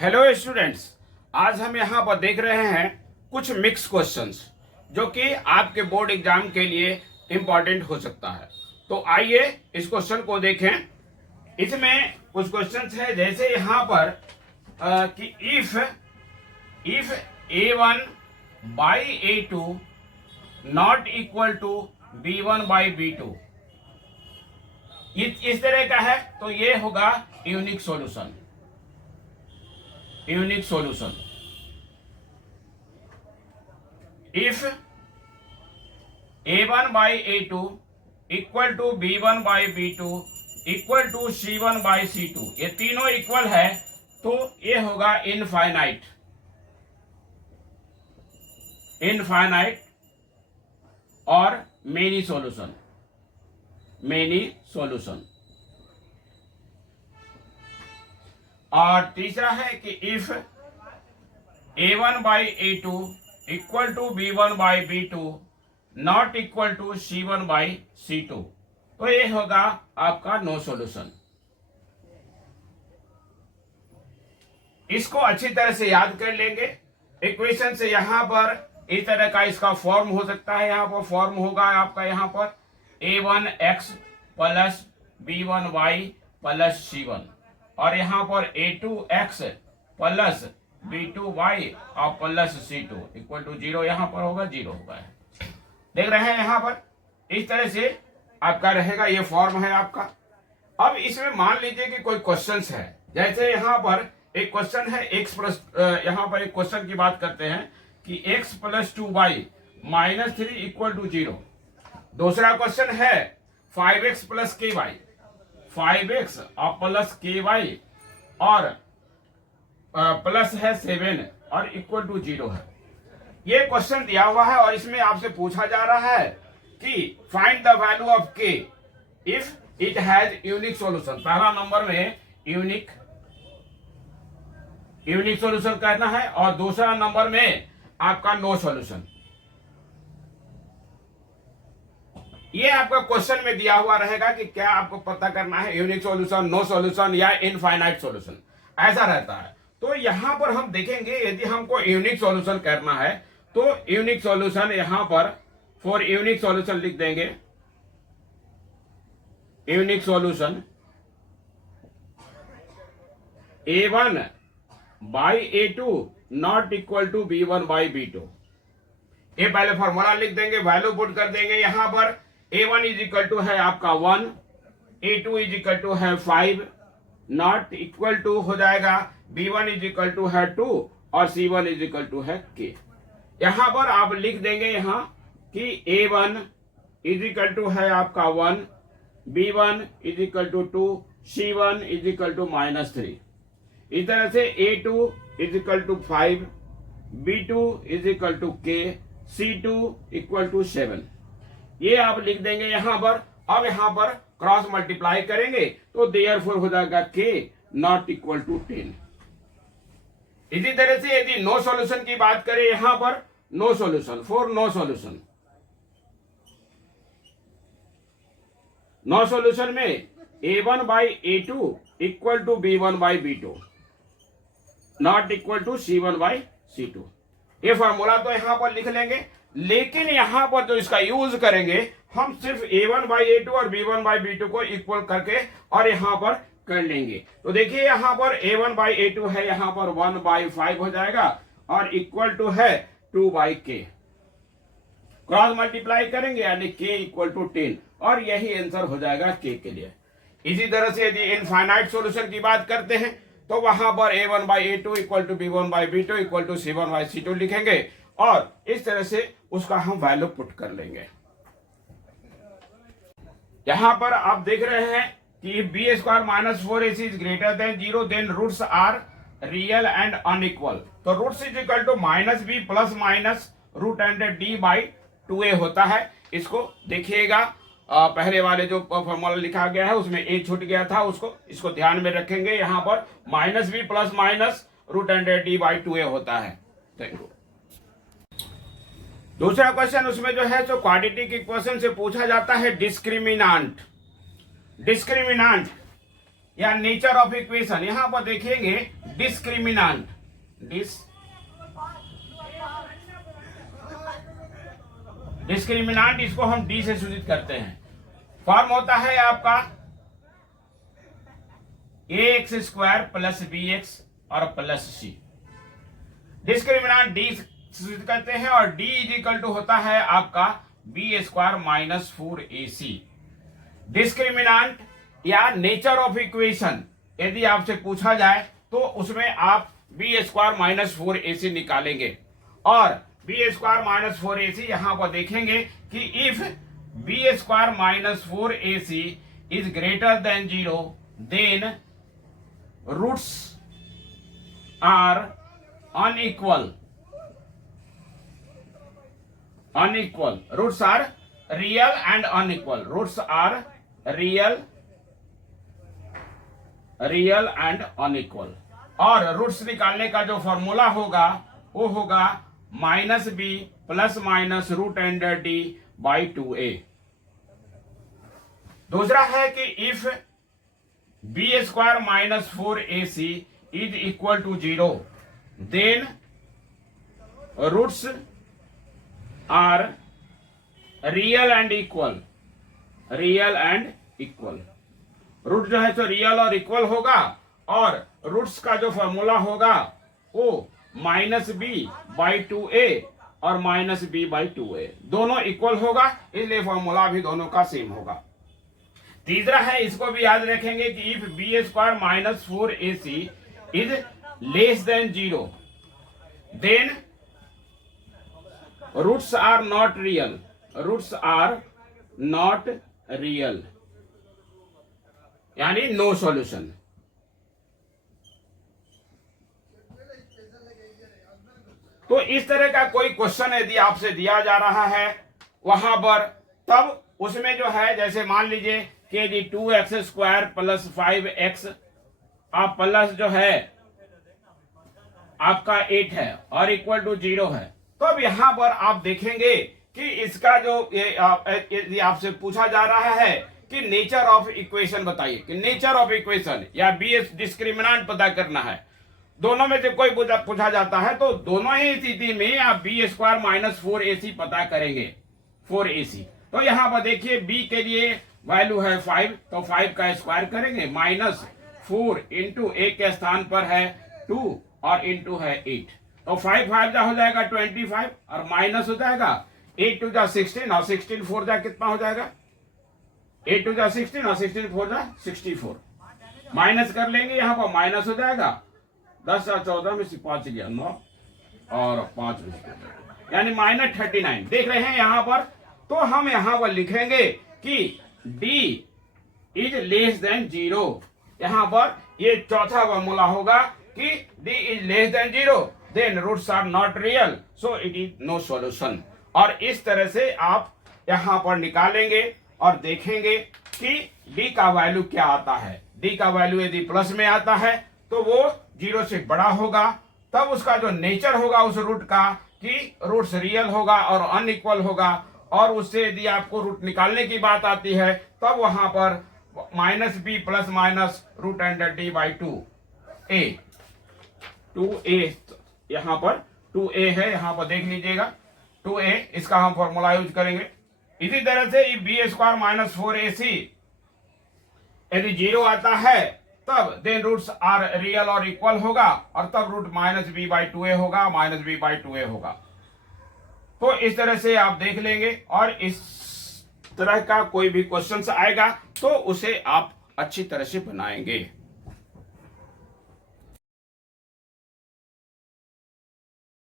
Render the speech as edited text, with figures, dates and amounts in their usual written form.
Hello students, आज हम यहाँ पर देख रहे हैं कुछ मिक्स क्वेश्चंस जो कि आपके बोर्ड एग्जाम के लिए इम्पॉर्टेंट हो सकता है। तो आइए इस क्वेश्चन को देखें। इसमें कुछ क्वेश्चंस है, जैसे यहाँ पर कि if a1 by a2 not equal to b1 by b2, इस तरह का है तो ये होगा unique solution. Unique solution if a1 by a2 equal to b1 by b2 equal to c1 by c2, ये तीनों इक्वल है तो ये होगा इनफाइनाइट। इनफाइनाइट और मेनी सॉल्यूशन। Many solution. और तीसरा है कि if a1 by a2 equal to b1 by b2 not equal to c1 by c2, तो ये होगा आपका नो सॉल्यूशन। इसको अच्छी तरह से याद कर लेंगे। इक्वेशन से यहां पर इस तरह का इसका फॉर्म हो सकता है। यहां पर फॉर्म होगा आपका यहां पर a1x plus b1y plus c1, और यहाँ पर a2x प्लस b2y और प्लस c2 इक्वल टू 0, यहाँ पर होगा 0 होगा। देख रहे हैं यहाँ पर इस तरह से आपका रहेगा, ये फॉर्म है आपका। अब इसमें मान लीजिए कि कोई क्वेश्चंस है, जैसे यहाँ पर एक क्वेश्चन है x प्लस, यहाँ पर एक क्वेश्चन की बात करते हैं कि x plus 2y minus 3 equal to 0। दूसरा क्वेश्चन है 5x प्लस ky, 5x और प्लस ky और प्लस है 7 और इक्वल टू 0 है। ये क्वेश्चन दिया हुआ है और इसमें आपसे पूछा जा रहा है कि find the value of k if it has unique solution. पहला नंबर में यूनिक सॉल्यूशन करना है और दूसरा नंबर में आपका नो सॉल्यूशन। ये आपका क्वेश्चन में दिया हुआ रहेगा कि क्या आपको पता करना है, यूनिक सॉल्यूशन, नो सॉल्यूशन या इनफाइनाइट सॉल्यूशन, ऐसा रहता है। तो यहां पर हम देखेंगे यदि हमको यूनिक सॉल्यूशन करना है तो यूनिक सॉल्यूशन यहां पर फॉर यूनिक सॉल्यूशन लिख देंगे। Unique solution a1 by a2 not equal to b1 by b2, ये पहले फॉर्मूला लिख देंगे, वैल्यू पुट कर देंगे। यहां पर a1 इज इक्वल टू है आपका 1, a2 इज इक्वल टू है 5, नॉट इक्वल टू हो जाएगा b1 इज इक्वल टू है 2 और c1 इज इक्वल टू है k। यहां पर आप लिख देंगे यहां कि a1 इज इक्वल टू है आपका 1, b1 is equal to 2, c1 is equal to -3। इस तरह से a2 is equal to 5, b2 is equal to k, c2 equal to 7, ये आप लिख देंगे यहां पर। अब यहां पर क्रॉस मल्टीप्लाई करेंगे तो देयरफॉर हो जाएगा k नॉट इक्वल टू 10। इसी तरह से यदि नो सॉल्यूशन की बात करें, यहां पर no solution, for no solution, no solution में a1 by a2 equal to b1 by b2 not equal to c1 by c2, ये फॉर्मूला तो यहां पर लिख लेंगे। लेकिन यहां पर जो इसका यूज करेंगे हम सिर्फ a1 बाई a2 और b1 बाई b2 को इक्वल करके और यहां पर कर लेंगे। तो देखिए यहां पर a1 बाई a2 है, यहां पर 1 बाई 5 हो जाएगा और इक्वल टू है 2 बाई k। क्रॉस मल्टीप्लाई करेंगे यानी k इक्वल टू 10 और यही आंसर हो जाएगा k के लिए। इसी तरह से यदि इनफाइनाइट सॉल्यूशन की बात करते हैं तो वहां पर a1 by a2 equal to b1 by b2 equal to c1 by c2 लिखेंगे और इस तरह से उसका हम वैल्यू पुट कर लेंगे। यहां पर आप देख रहे हैं कि b square minus 4ac is greater than 0 then roots are real and unequal, तो roots is equal to -b plus minus root under d by 2a होता है। इसको देखिएगा, पहले वाले जो फॉर्मूला लिखा गया है उसमें a छूट गया था, उसको इसको ध्यान में रखेंगे। यहां पर -b plus minus root under d by 2a होता है। Thank you. दूसरा क्वेश्चन उसमें जो है, तो क्वाड्रेटिक इक्वेशन से पूछा जाता है डिस्क्रिमिनांट। डिस्क्रिमिनांट या नेचर ऑफ इक्वेशन, यहां पर देखेंगे डिस्क्रिमिनांट, डिस्क्रिमिनांट इसको हम डी से सूचित करते हैं। फॉर्म होता है आपका ax² प्लस bx और प्लस c। डिस्क्रिमिनांट डी सूचित करते हैं और d इज इक्वल टू होता है आपका b² माइनस 4ac। डिस्क्रिमिनांट या नेचर ऑफ इक्वेशन यदि आपसे पूछा जाए तो उसमें आप b² माइनस 4ac निकालेंगे और b² माइनस 4ac यहां पर देखेंगे कि if b² minus 4ac is greater than 0 then roots are unequal, roots are real and unequal, roots are real and unequal. और रूट्स निकालने का जो फॉर्मूला होगा वो होगा minus B plus minus root under D by 2a। दूसरा है कि if b² minus 4ac is equal to 0 then roots are real and equal, root जो है तो रियल और इक्वल होगा और रूट्स का जो फॉर्मूला होगा वो माइनस बी बाई 2a और माइनस बी बाई 2a, दोनों इक्वल होगा, इसलिए फॉर्मूला भी दोनों का सेम होगा। तीसरा है, इसको भी याद रखेंगे कि if b² minus 4ac is less than 0 then roots are not real, यानी नो सॉल्यूशन। तो इस तरह का कोई क्वेश्चन यदि आपसे दिया जा रहा है वहां पर, तब उसमें जो है जैसे मान लीजिए कि यदि 2x² प्लस 5x आप प्लस जो है आपका 8 है और इक्वल टू 0 है, तो अब यहां पर आप देखेंगे कि इसका जो यदि आपसे पूछा जा रहा है कि नेचर ऑफ इक्वेशन बताइए, कि नेचर ऑफ इक्वेशन या बीएस डिस्क्रिमिनेंट पता करना है, दोनों में से कोई पूछा जाता है तो दोनों ही स्थिति में आप b² माइनस 4ac पता करेंगे, 4ac। तो यहां पर देखिए b के लिए वैल्यू है 5, तो 5 का स्क्वायर करेंगे, माइनस 4 इंटू a के स्थान पर है 2 और इंटू है 8, तो 5 5 जा हो जाएगा 25 और माइनस हो जाएगा 8 2 जा 16 और 16 4 जा कितना हो जाएगा, 8 2 जा 16 और 16 4 जा 64, माइनस कर लेंगे, यहाँ पर माइनस हो जाएगा 10 और 14 में से 5 गया 9 और 5 यानी माइनस 39 देख रहे हैं यहाँ पर। तो हम यहाँ पर लिखेंगे कि d इज लेस देन 0, यहाँ पर ये चौथा फॉर्मूला होगा कि d is less than 0 then roots are not real so it is no solution. और इस तरह से आप यहाँ पर निकालेंगे और देखेंगे कि d का वैल्यू क्या आता है। d का वैल्यू यदि प्लस में आता है तो वो 0 से बड़ा होगा, तब उसका जो नेचर होगा उस रूट का कि रूट्स रियल होगा और अनइक्वल होगा, और उससे यदि आपको रूट निकालने की बात आती है तब वहां पर minus B plus minus root under D by 2a, यहाँ पर 2a है, यहाँ पर देख लीजिएगा 2a, इसका हम फॉर्मूला यूज करेंगे। इसी तरह से b² माइनस 4ac यदि 0 आता है तब देन रूट्स आर रियल और इक्वल होगा और तब root minus B by 2a होगा, माइनस बी बाई 2a होगा। तो इस तरह से आप देख लेंगे और इस तरह का कोई भी क्वेश्चन आएगा तो उसे आप अच्छी तरह से बनाएंगे।